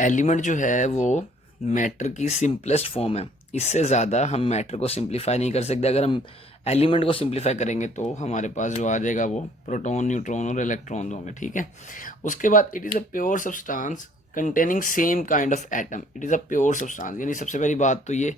Element जो है वो मैटर की सिंपलेस्ट फॉर्म है। इससे ज़्यादा हम मैटर को सिंप्लीफाई नहीं कर सकते। अगर हम एलिमेंट को सिंप्लीफाई करेंगे तो हमारे पास जो आ जाएगा वो प्रोटॉन, न्यूट्रॉन और इलेक्ट्रॉन होंगे। ठीक है। उसके बाद it is a pure substance containing same kind of atom. It is a pure substance, यानी सबसे पहली बात तो ये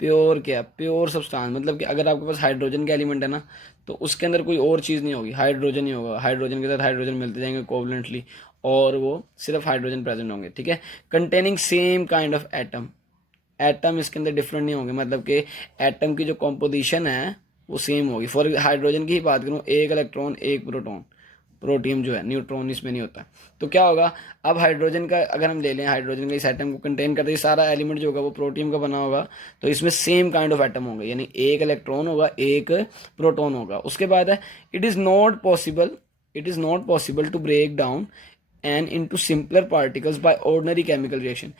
प्योर क्या, प्योर सब्सटेंस मतलब कि अगर आपके पास हाइड्रोजन का एलिमेंट है ना, तो उसके अंदर कोई और चीज़ नहीं होगी, हाइड्रोजन ही होगा। हाइड्रोजन के साथ हाइड्रोजन मिलते जाएंगे कोवलेंटली, और वो सिर्फ हाइड्रोजन प्रेजेंट होंगे। ठीक है। Containing same kind of atom. Atom इसके अंदर डिफरेंट नहीं होंगे, मतलब कि एटम की जो कॉम्पोजिशन है वो सेम होगी। फॉर हाइड्रोजन की ही बात करूँ, एक इलेक्ट्रॉन एक प्रोटॉन, प्रोटियम जो है, न्यूट्रॉन इसमें नहीं होता। तो क्या होगा, अब हाइड्रोजन का अगर हम ले लें, हाइड्रोजन का इस एटम को कंटेन करते, सारा एलिमेंट जो होगा वो प्रोटियम का बना होगा, तो इसमें सेम काइंड ऑफ एटम होंगे, यानी एक इलेक्ट्रॉन होगा एक प्रोटॉन होगा। उसके बाद है it is not possible, it is not possible to break down and into simpler particles by ordinary chemical reaction.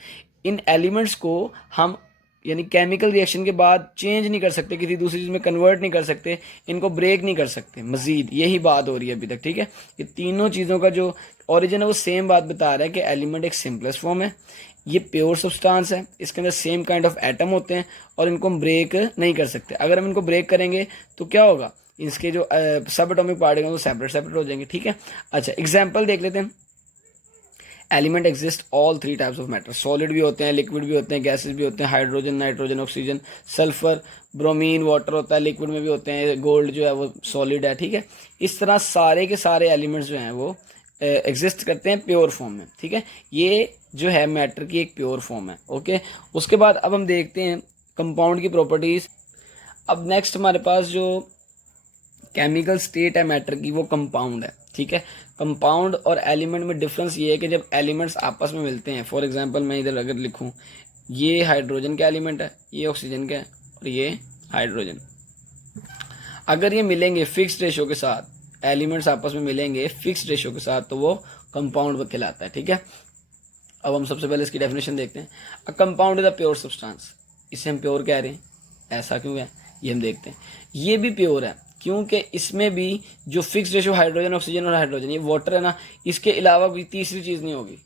इन एलिमेंट्स को हम यानी केमिकल रिएक्शन के बाद चेंज नहीं कर सकते, किसी दूसरी चीज़ में कन्वर्ट नहीं कर सकते, इनको ब्रेक नहीं कर सकते मजीद। यही बात हो रही है अभी तक। ठीक है। ये तीनों चीज़ों का जो ओरिजिन है वो सेम बात बता रहा है कि एलिमेंट एक सिंपलेस्ट फॉर्म है, ये प्योर सब्सटेंस है, इसके अंदर सेम काइंड ऑफ एटम होते हैं, और इनको हम ब्रेक नहीं कर सकते। अगर हम इनको ब्रेक करेंगे तो क्या होगा, इसके जो सब एटॉमिक पार्टिकल वो सेपरेट सेपरेट हो जाएंगे। ठीक है। अच्छा, एग्जाम्पल देख लेते हैं। Element exist all three types of matter. Solid भी होते हैं, लिक्विड भी होते हैं, गैसेस भी होते हैं, hydrogen, nitrogen, oxygen, sulphur, bromine, water होता है, लिक्विड में भी होते हैं, गोल्ड जो है वो सॉलिड है। ठीक है। इस तरह सारे के सारे एलिमेंट्स जो हैं वो एग्जिस्ट करते हैं प्योर फॉर्म में। ठीक है। ये जो है मैटर की एक प्योर फॉर्म है। ओके। उसके बाद अब हम देखते हैं कंपाउंड की प्रॉपर्टीज। अब नेक्स्ट हमारे पास जो केमिकल स्टेट है मैटर की वो कंपाउंड है। ठीक है। कंपाउंड और एलिमेंट में डिफरेंस ये है कि जब एलिमेंट्स आपस में मिलते हैं, फॉर एग्जांपल मैं इधर अगर लिखूं, ये हाइड्रोजन का एलिमेंट है, ये ऑक्सीजन का है, और ये हाइड्रोजन, अगर ये मिलेंगे फिक्स्ड रेशो के साथ, एलिमेंट्स आपस में मिलेंगे फिक्स्ड रेशो के साथ, तो वो कंपाउंड कहलाता है। ठीक है। अब हम सबसे पहले इसकी डेफिनेशन देखते हैं। A compound is a pure substance. इसे हम प्योर कह रहे हैं, ऐसा क्यों है ये हम देखते हैं। ये भी प्योर है क्योंकि इसमें भी जो फिक्स रेशो हाइड्रोजन, ऑक्सीजन और हाइड्रोजन, ये वाटर है ना, इसके अलावा कोई तीसरी चीज़ नहीं होगी,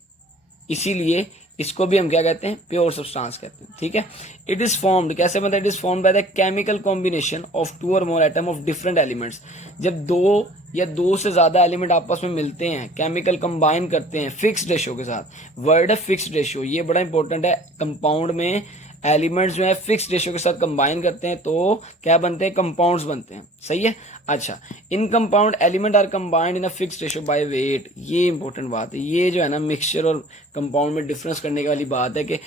इसीलिए इसको भी हम क्या कहते हैं, प्योर सब्सटेंस कहते हैं। ठीक है। इट इज फॉर्म्ड, कैसे बनता है, it is formed by the chemical combination of two or more atom of different elements. जब दो या दो से ज्यादा एलिमेंट आपस में मिलते हैं, केमिकल कंबाइन करते हैं फिक्स्ड रेशो के साथ। वर्ड है फिक्स्ड रेशो, ये बड़ा इंपॉर्टेंट है। कंपाउंड में एलिमेंट्स जो है फिक्स्ड रेशो के साथ कंबाइन करते हैं तो क्या बनते हैं, कंपाउंड्स बनते हैं। सही है। अच्छा, in compound element are combined in a fixed ratio by weight. ये इंपॉर्टेंट बात है। ये जो है ना मिक्सचर और कंपाउंड में डिफरेंस करने वाली बात है कि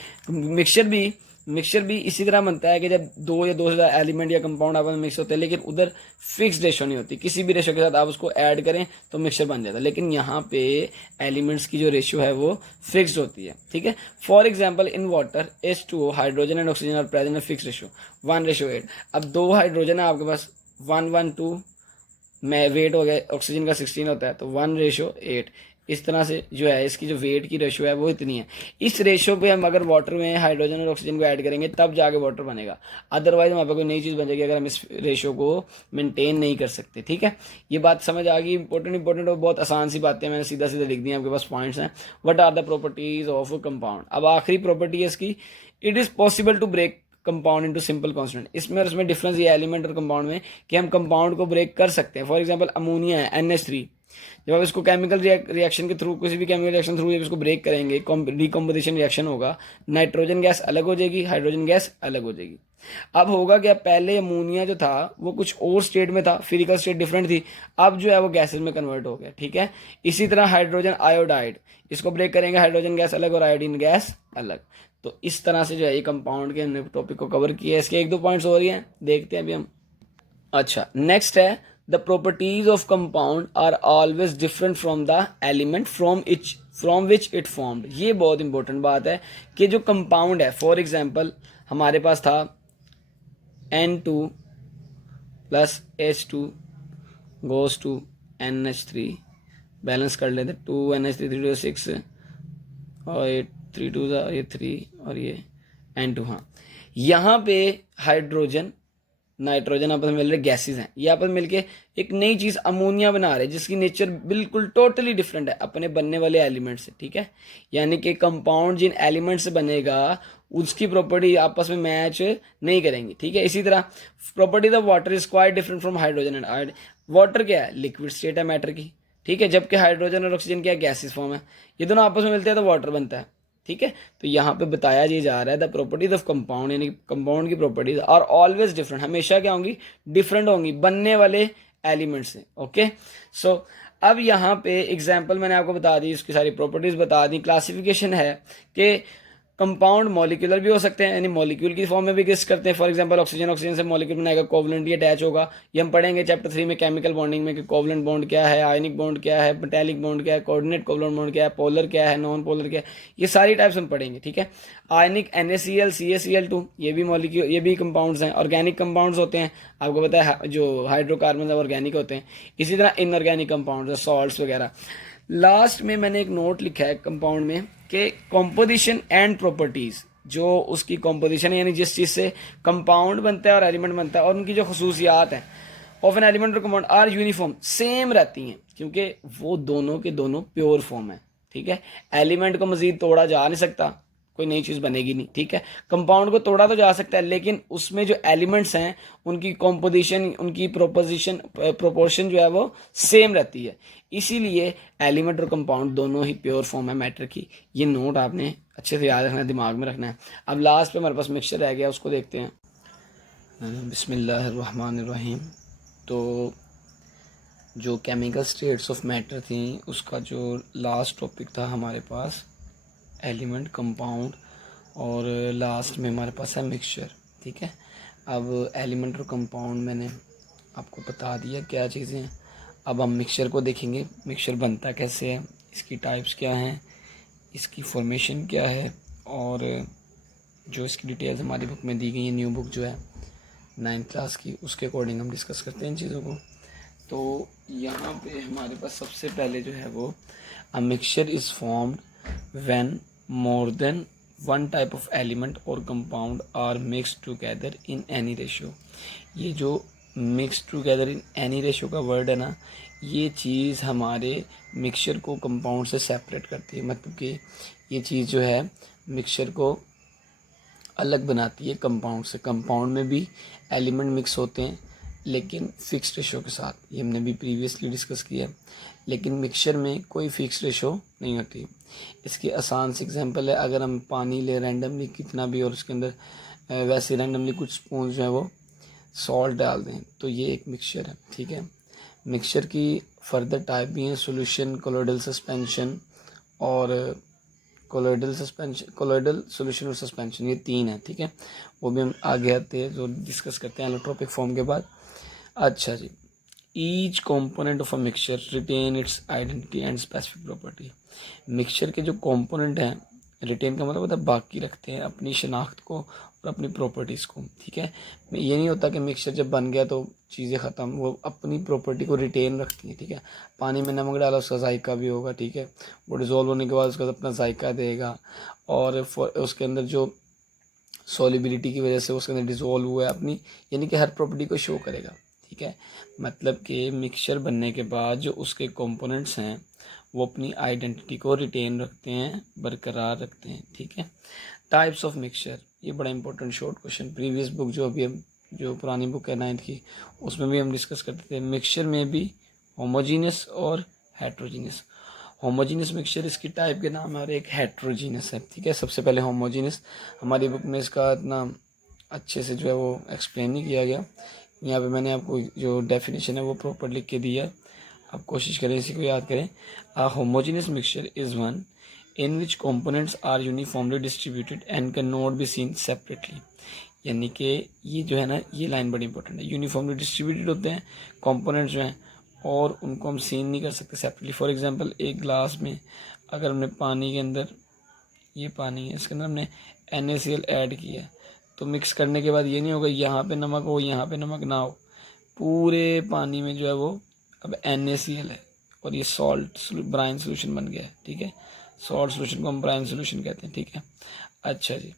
मिक्सचर भी इसी तरह बनता है कि जब दो या दो से ज़्यादा एलिमेंट या कंपाउंड आपस में मिक्स होते हैं, लेकिन उधर फिक्स्ड रेशो नहीं होती, किसी भी रेशो के साथ आप उसको ऐड करें तो मिक्सचर बन जाता है। लेकिन यहाँ पे एलिमेंट्स की जो रेशो है वो फिक्स्ड होती है। ठीक है। For example in water H2O, hydrogen and oxygen are present in fixed ratio 1:8। अब दो हाइड्रोजन है आपके पास, 1:2 में वेट हो गया, ऑक्सीजन का 16 होता है, तो 1:8। इस तरह से जो है इसकी जो वेट की रेशो है वो इतनी है। इस रेशो पे हम अगर वाटर में हाइड्रोजन और ऑक्सीजन को ऐड करेंगे तब जाके वाटर बनेगा, अदरवाइज वहाँ पे कोई नई चीज़ बन जाएगी अगर हम इस रेशो को मेंटेन नहीं कर सकते। ठीक है। ये बात समझ आ गई। इंपॉर्टेंट और बहुत आसान सी बातें मैंने सीधा सीधा लिख दी हैं, आपके पास पॉइंट्स हैं। What are the properties of compound. अब आखिरी प्रॉपर्टी है इसकी, it is possible to break compound into simple constant. इसमें और इसमें डिफरेंस ये एलिमेंट और कंपाउंड में कि हम कंपाउंड को ब्रेक कर सकते हैं। फॉर एग्जांपल अमोनिया है NH3, जब आप इसको केमिकल रिएक्शन के थ्रू, किसी भी केमिकल रिएक्शन थ्रू जब इसको ब्रेक करेंगे, डिकम्पोजिशन रिएक्शन होगा, नाइट्रोजन गैस अलग हो जाएगी, हाइड्रोजन गैस अलग हो जाएगी। अब होगा क्या, पहले अमोनिया जो था वो कुछ और स्टेट में था, फिजिकल स्टेट डिफरेंट थी, अब जो है वो गैसेज में कन्वर्ट हो गया। ठीक है। इसी तरह हाइड्रोजन आयोडाइड, इसको ब्रेक करेंगे, हाइड्रोजन गैस अलग और आयोडीन गैस अलग। तो इस तरह से जो है ये कंपाउंड के हमने टॉपिक को कवर किया है। इसके एक दो पॉइंट्स हो रही हैं, देखते हैं अभी हम। अच्छा, नेक्स्ट है the properties of compound are always different from the element from which it formed. ये बहुत इंपॉर्टेंट बात है कि जो कंपाउंड है, फॉर एग्जांपल हमारे पास था N2 plus H2 goes to NH3, balance कर लेते, 2NH3 3 to 6 और ये 3 2 ये 3 और ये N2। हाँ, यहाँ पे हाइड्रोजन नाइट्रोजन आपस में मिल रहे गैसेज हैं, ये आपस में मिलके एक नई चीज़ अमोनिया बना रहे हैं जिसकी नेचर बिल्कुल टोटली डिफरेंट है अपने बनने वाले एलिमेंट से, ठीक है। यानी कि कंपाउंड जिन एलिमेंट से बनेगा उसकी प्रॉपर्टी आपस में मैच नहीं करेंगी, ठीक है। इसी तरह property of water is quite different from hydrogen and iron. Water क्या है, लिक्विड स्टेट है मैटर की, ठीक है, जबकि हाइड्रोजन और ऑक्सीजन क्या है, गैसेस फॉर्म है। ये दोनों आपस में मिलते हैं तो वाटर बनता है, ठीक है। तो यहाँ पे बताया ये जा रहा है द प्रॉपर्टीज ऑफ कंपाउंड, यानी कंपाउंड की प्रॉपर्टीज आर ऑलवेज डिफरेंट, हमेशा क्या होंगी, डिफरेंट होंगी बनने वाले एलिमेंट से, ओके। सो अब यहाँ पे एग्जाम्पल मैंने आपको बता दी, उसकी सारी प्रॉपर्टीज बता दी। क्लासिफिकेशन है कि कंपाउंड मॉलिक्यूलर भी हो सकते हैं, यानी मॉलिक्यूल की फॉर्म में भी एग्जिस्ट करते हैं। फॉर एग्जांपल ऑक्सीजन से मॉलिक्यूल बनाएगा, कोवलेंटली अटैच होगा। ये हम पढ़ेंगे चैप्टर 3 में केमिकल बॉन्डिंग में कि कोवलेंट बॉन्ड क्या है, आयनिक बॉन्ड क्या है, मेटालिक बॉन्ड क्या है, कोऑर्डिनेट कोवलेंट बॉन्ड क्या है, पोलर क्या है, नॉन पोलर क्या है, ये सारी टाइप्स हम पढ़ेंगे, ठीक है। आयनिक NaCl CaCl2 ये भी मॉलिक्यूल, ये भी कंपाउंड्स हैं। ऑर्गेनिक कंपाउंड्स होते हैं, आपको पता है जो हाइड्रोकार्बन ऑर्गेनिक होते हैं। इसी तरह इनऑर्गेनिक कंपाउंड्स, सॉल्ट्स वगैरह। लास्ट में मैंने एक नोट लिखा है कंपाउंड में कि कॉम्पोजिशन एंड प्रॉपर्टीज, जो उसकी कॉम्पोजिशन है यानी जिस चीज़ से कंपाउंड बनता है और एलिमेंट बनता है, और उनकी जो खसूसियात हैं of an element or compound are uniform, same रहती हैं, क्योंकि वो दोनों के दोनों प्योर फॉर्म है, ठीक है। एलिमेंट को मजीद तोड़ा जा नहीं सकता, कोई नई चीज़ बनेगी नहीं, ठीक है। कंपाउंड को तोड़ा तो जा सकता है, लेकिन उसमें जो एलिमेंट्स हैं उनकी कॉम्पोजिशन, उनकी प्रोपोर्शन जो है वो सेम रहती है। इसीलिए एलिमेंट और कंपाउंड दोनों ही प्योर फॉर्म है मैटर की। ये नोट आपने अच्छे से याद रखना है, दिमाग में रखना है। अब लास्ट पे हमारे पास मिक्सचर रह गया, उसको देखते हैं। बिस्मिल्लाहिर्रहमानिर्रहीम। तो जो केमिकल स्टेट्स ऑफ मैटर थी उसका जो लास्ट टॉपिक था हमारे पास एलिमेंट, कंपाउंड, और लास्ट में हमारे पास है मिक्सचर, ठीक है। अब एलिमेंट और कंपाउंड मैंने आपको बता दिया क्या चीज़ें हैं। अब हम मिक्सचर को देखेंगे, मिक्सचर बनता कैसे है, इसकी टाइप्स क्या हैं, इसकी फॉर्मेशन क्या है, और जो इसकी डिटेल्स हमारी बुक में दी गई है, न्यू बुक जो है 9th क्लास की, उसके अकॉर्डिंग हम डिस्कस करते हैं इन चीज़ों को। तो यहाँ पे हमारे पास सबसे पहले जो है वो a mixture is formed when more than one type of element or compound are mixed together in any ratio. ये जो mix together in any ratio का वर्ड है ना, ये चीज़ हमारे मिक्सचर को कंपाउंड से सेपरेट करती है। मतलब कि ये चीज़ जो है मिक्सचर को अलग बनाती है कंपाउंड से। कंपाउंड में भी एलिमेंट मिक्स होते हैं लेकिन फिक्स रेशो के साथ, ये हमने भी प्रीवियसली डिस्कस किया है। लेकिन मिक्सचर में कोई फिक्स रेशो नहीं होती। इसकी आसान सी एग्जांपल है, अगर हम पानी ले रैंडमली कितना भी और उसके अंदर वैसे रैंडमली कुछ स्पून जो है वो सॉल्ट डाल दें तो ये एक मिक्सचर है, ठीक है। मिक्सचर की फर्दर टाइप भी हैं, सॉल्यूशन, कोलोइडल सस्पेंशन और कोलोइडल सॉल्यूशन और सस्पेंशन, ये 3 है, ठीक है। वो भी हम आगे आते हैं जो डिस्कस करते हैं एलोट्रोपिक फॉर्म के बाद। अच्छा जी, each component of a mixture retain its identity and specific property. Mixture के जो कंपोनेंट हैं, रिटेन का मतलब होता है बाकी रखते हैं अपनी शनाख्त को और अपनी प्रॉपर्टीज़ को, ठीक है। ये नहीं होता कि मिक्सचर जब बन गया तो चीज़ें ख़त्म, वो अपनी प्रॉपर्टी को रिटेन रखती हैं, ठीक है। पानी में नमक डाला उसका जायका भी होगा, ठीक है। वो डिज़ोल्व होने के बाद उसका अपना जायका देगा, और उसके अंदर जो सॉलिबिलिटी की वजह से उसके अंदर डिज़ोल्व हुआ है अपनी, यानी कि हर प्रॉपर्टी को शो करेगा, ठीक है। मतलब कि मिक्सचर बनने के बाद जो उसके कंपोनेंट्स हैं वो अपनी आइडेंटिटी को रिटेन रखते हैं, बरकरार रखते हैं, ठीक है। टाइप्स ऑफ मिक्सचर, ये बड़ा important short question, previous book जो अभी हम जो पुरानी बुक है 9th की, उसमें भी हम डिस्कस करते थे। मिक्सचर में भी होमोजीनियस और हेट्रोजीनियस। होमोजीनियस मिक्सचर इसकी टाइप के नाम है और एक हेट्रोजीनियस है, ठीक है। सबसे पहले होमोजीनियस, हमारी बुक में इसका इतना अच्छे से जो है वो एक्सप्लेन नहीं किया गया। यहाँ पे मैंने आपको जो डेफिनेशन है वो प्रॉपर लिख के दिया है, आप कोशिश करें इसी को याद करें। A homogeneous mixture is one in which components are uniformly distributed and can not be seen separately. यानी कि ये जो है ना, ये लाइन बड़ी इंपॉर्टेंट है। यूनिफॉर्मली डिस्ट्रीब्यूटेड होते हैं कंपोनेंट्स जो हैं और उनको हम सीन नहीं कर सकते सेपरेटली। फॉर एग्जांपल एक ग्लास में अगर हमने पानी के अंदर, ये पानी है, इसके अंदर हमने NaCl ऐड किया है, तो मिक्स करने के बाद ये नहीं होगा यहाँ पे नमक हो यहाँ पे नमक ना हो, पूरे पानी में जो है वो अब NaCl है और ये सॉल्ट ब्राइन सोल्यूशन बन गया है, ठीक है। सॉल्ट सोल्यूशन को हम ब्राइन सोल्यूशन कहते हैं, ठीक है। अच्छा जी,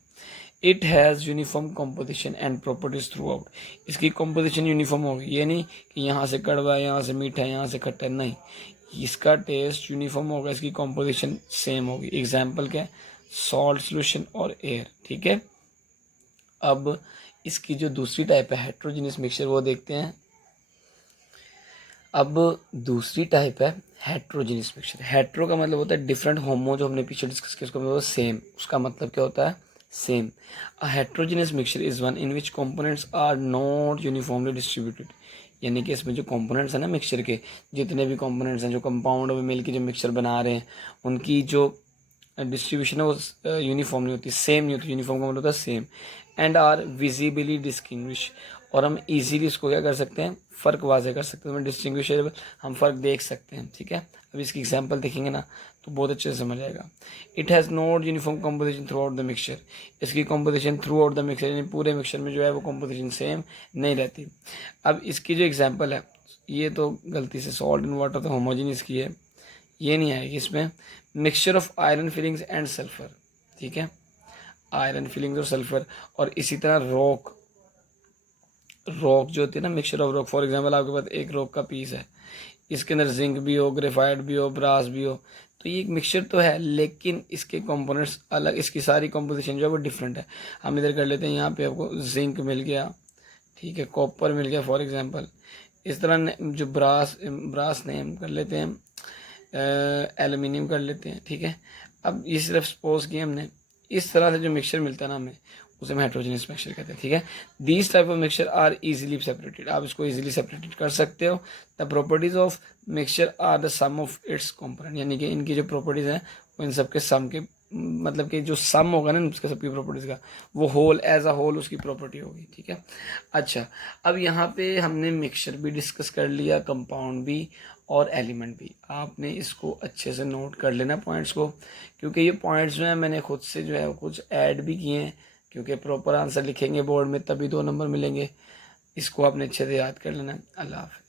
it has uniform composition and properties throughout. इसकी कंपोजिशन यूनिफॉर्म होगी, ये नहीं कि यहाँ से कड़वा है, यहाँ से मीठा है, यहाँ से खट्टा है, नहीं, इसका टेस्ट यूनिफॉर्म होगा, इसकी कंपोजिशन सेम होगी। एग्जाम्पल क्या है, सॉल्ट सोल्यूशन और एयर, ठीक है। अब इसकी जो दूसरी टाइप है हेट्रोजीनियस मिक्सचर, वो देखते हैं। अब दूसरी टाइप है हेट्रोजीनियस मिक्सचर। हेट्रो का मतलब होता है डिफरेंट, होमो जो हमने पीछे डिस्कस किया उसका मतलब सेम, उसका मतलब क्या होता है, same. A heterogeneous mixture is one in which components are not uniformly distributed. यानी कि इसमें जो कंपोनेंट्स हैं ना मिक्सचर के, जितने भी कंपोनेंट्स हैं जो कंपाउंड में मिलकर जो मिक्सचर बना रहे हैं, उनकी जो डिस्ट्रीब्यूशन है वो यूनिफॉर्म नहीं होती, सेम नहीं होती। यूनिफॉर्म का मतलब होता है same. And are visibly distinguish, और हम इजीली इसको क्या कर सकते हैं, फ़र्क वाज़े कर सकते हैं, डिस्टिंग्विशेबल, हम फ़र्क देख सकते हैं, ठीक है। अब इसकी एग्जांपल देखेंगे ना तो बहुत अच्छे से समझ आएगा। It has not uniform composition throughout the mixture. इसकी composition throughout the mixture, यानी पूरे मिक्सचर में जो है वो कंपोजिशन सेम नहीं रहती। अब इसकी जो एग्जांपल है, ये तो गलती से सॉल्ट एंड वाटर तो होमोजीनियस की है, ये नहीं आएगी इसमें। Mixture of iron filings and sulphur, ठीक है, आयरन फिलिंग्स और सल्फर। और इसी तरह रॉक, रॉक जो होती है ना, mixture of rock, for example आपके पास एक रॉक का पीस है, इसके अंदर जिंक भी हो, ग्रेफाइट भी हो, ब्रास भी हो, तो ये एक मिक्सचर तो है, लेकिन इसके कंपोनेंट्स अलग, इसकी सारी कंपोजिशन जो है वो डिफरेंट है। हम इधर कर लेते हैं, यहाँ पे आपको जिंक मिल गया, ठीक है, कॉपर मिल गया फॉर एग्जांपल। इस तरह जो ब्रास, ब्रास ने हम कर लेते हैं, एल्युमिनियम कर लेते हैं, ठीक है। अब ये सिर्फ सपोज किया हमने, इस तरह से जो मिक्सचर मिलता है ना हमें, उसे हम हेट्रोजीनियस मिक्सचर कहते हैं, ठीक है। These type of mixture are easily separated, आप इसको इजीली सेपरेटेड कर सकते हो। The properties of mixture are the sum of its component, यानी कि इनकी जो प्रॉपर्टीज हैं वो इन सब के सम के, मतलब कि जो सम होगा ना उसके सबकी प्रॉपर्टीज़ का, वो होल एज अ होल उसकी प्रॉपर्टी होगी, ठीक है। अच्छा, अब यहाँ पे हमने मिक्सचर भी डिस्कस कर लिया, कंपाउंड भी और एलिमेंट भी। आपने इसको अच्छे से नोट कर लेना पॉइंट्स को, क्योंकि ये पॉइंट्स जो है मैंने खुद से जो है कुछ ऐड भी किए हैं, क्योंकि प्रॉपर आंसर लिखेंगे बोर्ड में तभी 2 नंबर मिलेंगे। इसको आपने अच्छे से याद कर लेना। अल्लाह हाफ़िज़।